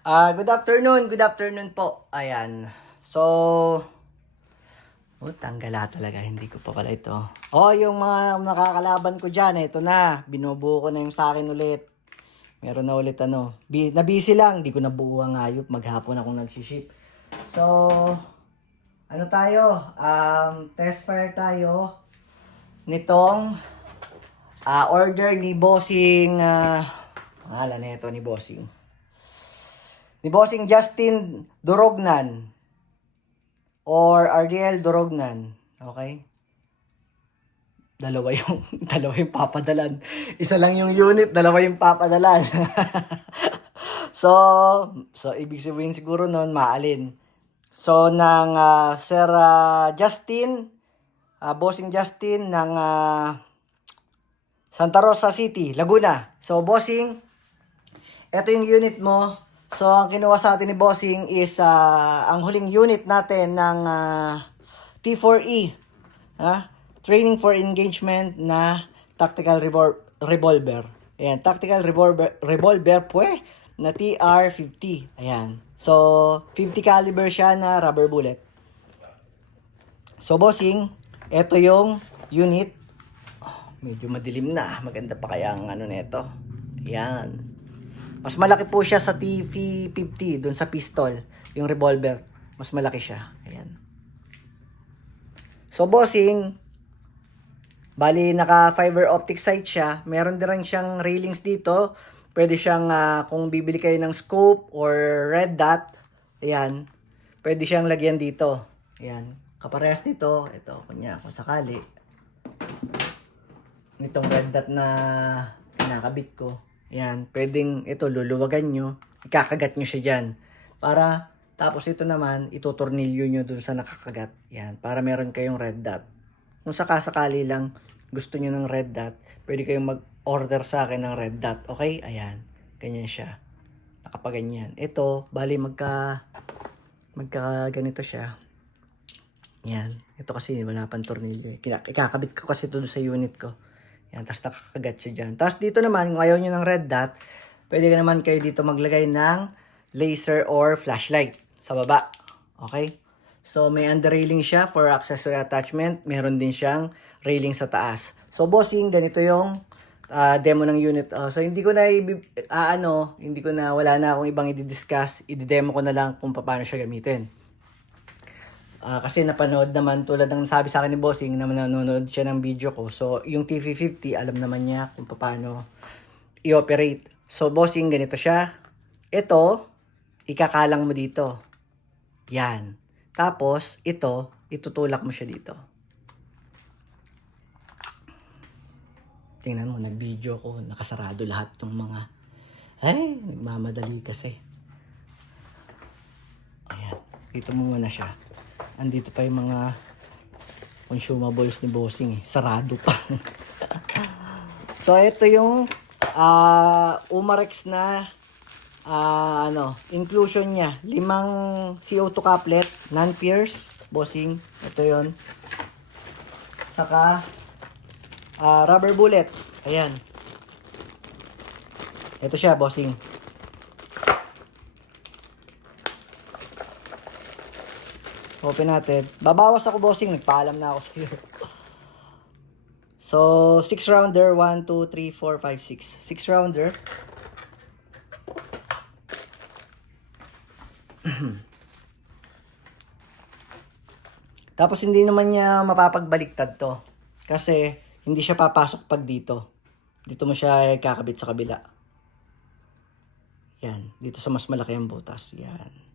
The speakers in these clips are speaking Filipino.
Good afternoon po. Ayan. So, tanggala talaga. Hindi ko pa pala ito. Yung mga nakakalaban ko dyan, ito na. Binubuo ko na yung sa akin ulit. Meron na ulit na-busy lang. Hindi ko nabuo ang ayop. Maghapon akong nagsiship. So, ano tayo? Test fire tayo nitong order ni Bossing. Pangalan na ito ni Bossing. Ni Bossing Justin Durognan or RDL Durognan. Okay? Dalawa yung papadalan. Isa lang yung unit, dalawa yung papadalan. so ibig sabihin siguro noon maalin. So ng Sir Justin, Bossing Justin ng Santa Rosa City, Laguna. So Bossing, ito yung unit mo. So, ang kinuha sa atin ni Bossing is ang huling unit natin ng T4E. Training for Engagement na Tactical Revolver. Ayan, Tactical Revolver na TR-50. Ayan. So, 50 caliber siya na rubber bullet. So, Bossing, ito yung unit. Medyo madilim na. Maganda pa kaya ang nito. Ayan. Mas malaki po siya sa TV50 doon sa pistol, yung revolver. Mas malaki siya. Ayan. So Bossing, bali naka fiber optic sight siya. Meron din rin siyang railings dito. Pwede siyang kung bibili kayo ng scope or red dot, ayan. Pwede siyang lagyan dito. Ayan. Kaparehas nito, ito kunya kung sakali. Itong red dot na kinakabit ko. Yan, pwedeng ito luluwagan nyo, ikakagat nyo siya dyan. Para, tapos ito naman, itutornilyo nyo dun sa nakakagat. Yan, para meron kayong red dot. Kung sakasakali lang gusto nyo ng red dot, pwede kayong mag-order sa akin ng red dot. Okay? Ayan, ganyan siya. Nakapaganyan. Ito, bali magka ganito siya. Yan, ito kasi wala pang tornilyo. Ikakabit ko kasi ito sa unit ko. Yan, tapos nakakagat siya dyan. Tapos dito naman, kung ayaw nyo ng red dot, pwede ka naman kayo dito maglagay ng laser or flashlight sa baba. Okay? So, may under railing siya for accessory attachment. Meron din siyang railing sa taas. So, Bossing, ganito yung demo ng unit. So, hindi ko na, wala na akong ibang i-discuss. I-demo ko na lang kung paano siya gamitin. Kasi napanood naman tulad ng sabi sa akin ni Bossing na nanonood siya ng video ko. So, yung TV50, alam naman niya kung paano i-operate. So, Bossing, ganito siya. Ito, ikakalang mo dito. Yan. Tapos, ito, itutulak mo siya dito. Tingnan mo, nag-video ko, nakasarado lahat ng mga, nagmamadali kasi. Ayan, dito mo muna siya. Andito pa yung mga consumables ni Bossing sarado pa. So ito yung Umarex na inclusion niya. 5 CO2 couplet, non-pierce, Bossing. Ito yon. Saka rubber bullet. Ayan. Ito siya, Bossing. Open natin. Babawas ako, Bossing. Nagpaalam na ako sa'yo. So, 6 rounder. 1, 2, 3, 4, 5, 6. 6 rounder. Tapos, hindi naman niya mapapagbaliktad to. Kasi, hindi siya papasok pag dito. Dito mo siya kakabit sa kabila. Yan. Dito sa mas malaki ang butas. Yan.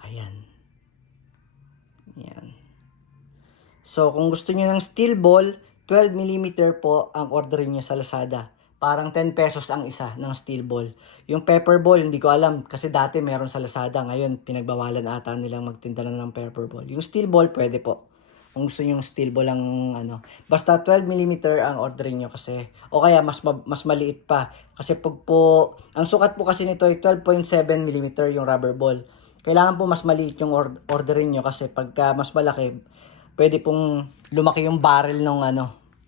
Ayan. Yan. So, kung gusto niyo ng steel ball, 12mm po ang orderin niyo sa Lazada. Parang 10 pesos ang isa ng steel ball. Yung pepper ball, hindi ko alam. Kasi dati meron sa Lazada. Ngayon, pinagbawalan ata nilang magtinda na ng pepper ball. Yung steel ball, pwede po. Kung gusto niyo yung steel ball ang Basta 12mm ang orderin niyo kasi. O kaya, mas maliit pa. Kasi ang sukat po kasi nito ay 12.7mm yung rubber ball. Kailangan po mas maliit yung orderin nyo kasi pagka mas malaki, pwede pong lumaki yung barrel ng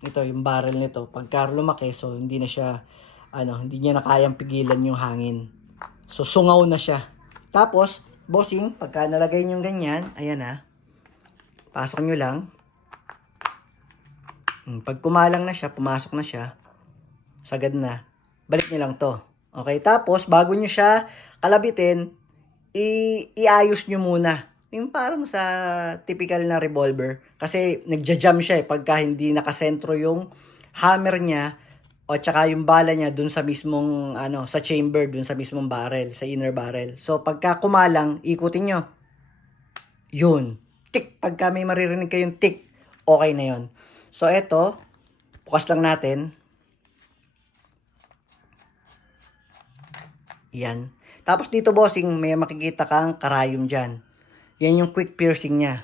yung barrel nito. Pagka lumaki, so hindi na siya, hindi niya na kayang pigilan yung hangin. So, sungaw na siya. Tapos, bossing, pagka nalagay nyo ganyan, ayan ha, pasok nyo lang. Pag kumalang na siya, pumasok na siya, sagad na, balik nyo lang to. Okay, tapos, bago nyo siya kalabitin, iayos nyo muna. Yung parang sa typical na revolver. Kasi nagja-jam siya pagka hindi nakasentro yung hammer niya o tsaka yung bala niya dun sa mismong sa chamber, dun sa mismong barrel, sa inner barrel. So pagka kumalang, ikutin nyo. Yun. Tick. Pagka may maririnig kayong tick, okay na yun. So eto, bukas lang natin. Yan. Tapos dito bossing, may makikita kang karayom dyan. Yan yung quick piercing niya.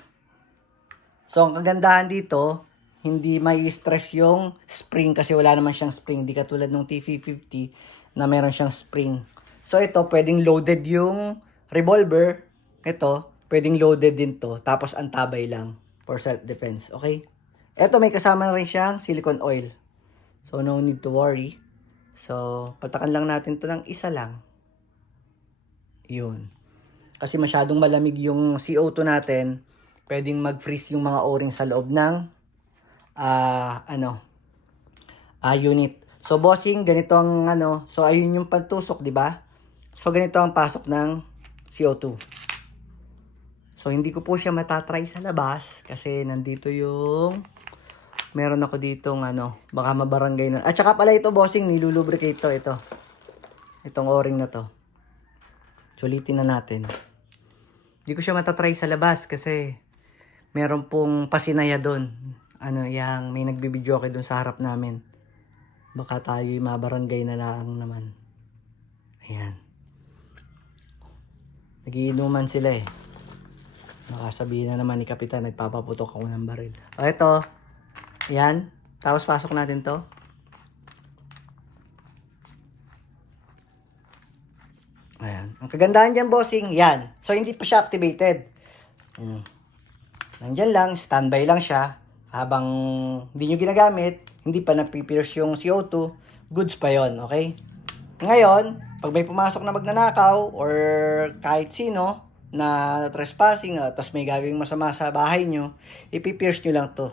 So, ang kagandahan dito, hindi may stress yung spring kasi wala naman siyang spring. Di katulad ng T-50 na meron siyang spring. So, ito, pwedeng loaded yung revolver. Ito, pwedeng loaded din to. Tapos, antabay lang for self-defense. Okay? Ito, may kasama na rin siyang silicone oil. So, no need to worry. So, patakan lang natin to ng isa lang. Yun. Kasi masyadong malamig yung CO2 natin, pwedeng mag-freeze yung mga o-ring sa loob ng unit. So bossing, ganito ang so ayun yung pantusok, di ba? So ganito ang pasok ng CO2. So hindi ko po siya matatry sa labas kasi nandito yung meron ako ditong baka mabarangay na. At saka pala ito bossing, nilulubricate to ito. Itong o-ring na to. Sulitin na natin. Hindi ko siya matatry sa labas kasi meron pong pasinaya doon. Yang may nagbibidyo doon sa harap namin. Baka tayo mabarangay na lang naman. Ayan. Nagiinuman sila eh. Baka sabihin na naman ni Kapitan, nagpapaputok ako ng baril. O ito. Ayan. Tapos pasok natin to. Ayan. Ang kagandahan dyan, bossing, yan. So, hindi pa siya activated. Nandyan lang, standby lang siya. Habang hindi nyo ginagamit, hindi pa napipierce yung CO2, goods pa yon, okay? Ngayon, pag may pumasok na magnanakaw or kahit sino na trespassing, tapos may gagawing masama sa bahay nyo, ipipierce nyo lang to.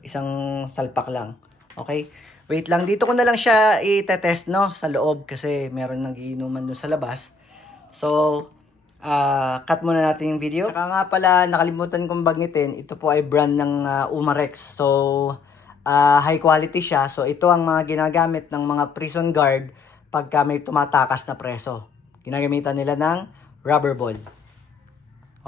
Isang salpak lang. Okay? Wait lang, dito ko na lang siya i-test sa loob kasi meron nagiinuman dun sa labas. So, cut muna natin yung video. Saka nga pala, nakalimutan kong bagnitin, ito po ay brand ng Umarex. So, high quality siya. So, ito ang mga ginagamit ng mga prison guard pagka may tumatakas na preso. Ginagamitan nila ng rubber ball.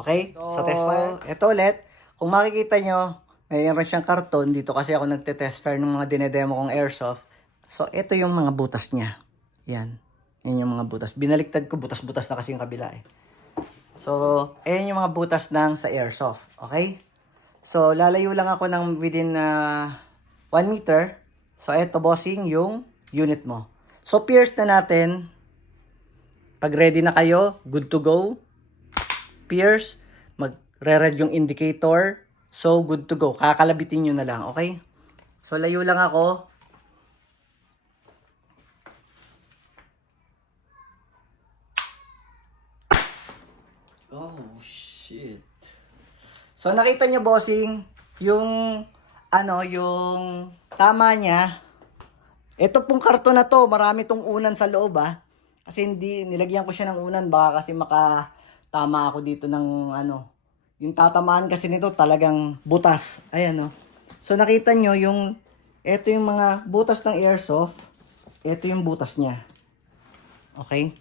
Okay? So test fire. Ito ulit, kung makikita nyo, mayroon siyang karton. Dito kasi ako nagte-test fire ng mga dinedemo kong airsoft. So, ito yung mga butas niya. Yan. Yan yung mga butas. Binaliktad ko, butas-butas na kasi yung kabila eh. So, ayan yung mga butas ng sa airsoft. Okay? So, lalayo lang ako ng within 1 meter. So, eto bossing yung unit mo. So, pierce na natin. Pag ready na kayo, good to go. Pierce. Magre-red yung indicator. So, good to go. Kakalabitin nyo na lang, okay? So, layo lang ako. Oh, shit. So, nakita nyo, bossing, yung tama niya. Ito pong karton na to, marami tong unan sa loob, Kasi nilagyan ko siya ng unan, baka kasi makatama ako dito ng yung tatamaan kasi nito talagang butas. Ayan So nakita nyo ito yung mga butas ng airsoft. Ito yung butas niya. Okay?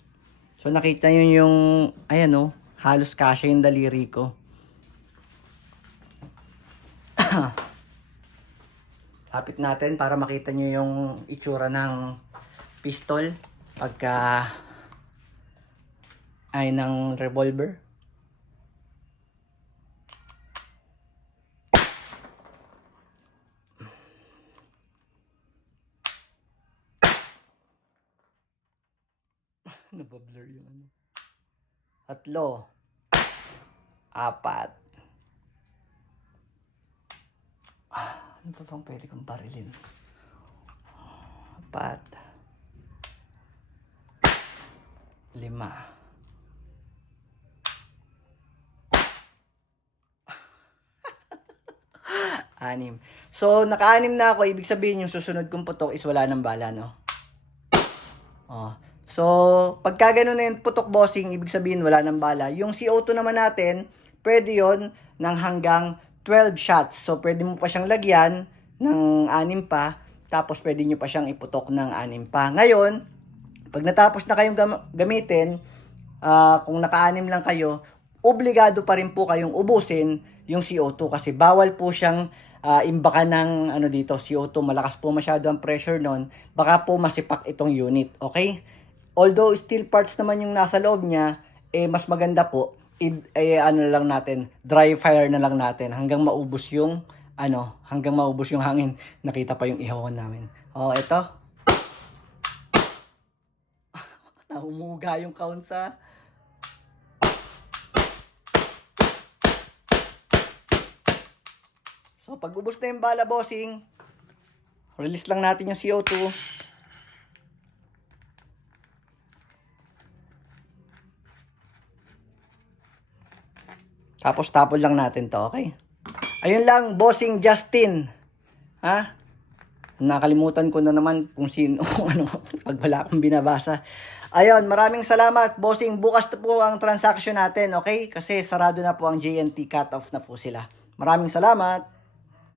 So nakita nyo yung, halos kasya yung daliri ko. Lapit natin para makita nyo yung itsura ng pistol pagka ay ng revolver. Nabablur yung 3, 4. Ano pa bang pwede kong barilin? 4, 5, Anim. So, naka-anim na ako. Ibig sabihin, yung susunod kong putok is wala ng bala, no? Oh. So, pagka ganun na yung putok, bossing, ibig sabihin wala ng bala. Yung CO2 naman natin, pwede yon ng hanggang 12 shots. So, pwede mo pa siyang lagyan ng 6 pa. Tapos, pwede nyo pa siyang iputok ng 6 pa. Ngayon, pag natapos na kayong gamitin, kung naka-6 lang kayo, obligado pa rin po kayong ubusin yung CO2 kasi bawal po siyang imbakan ng dito, CO2. Malakas po masyado ang pressure nun. Baka po masipak itong unit. Okay? Although steel parts naman yung nasa loob niya, mas maganda po, lang natin, dry fire na lang natin hanggang maubos yung hangin. Nakita pa yung ihawan namin. Oh, ito. Nahumuga yung kaunsa. So, pag ubos na yung bala, bossing, release lang natin yung CO2. Tapos, tapon lang natin to, okay? Ayun lang, bossing Justin. Ha? Nakalimutan ko na naman kung sino, pag wala akong binabasa. Ayun, maraming salamat, bossing. Bukas na po ang transaction natin, okay? Kasi sarado na po ang JNT, cut off na po sila. Maraming salamat.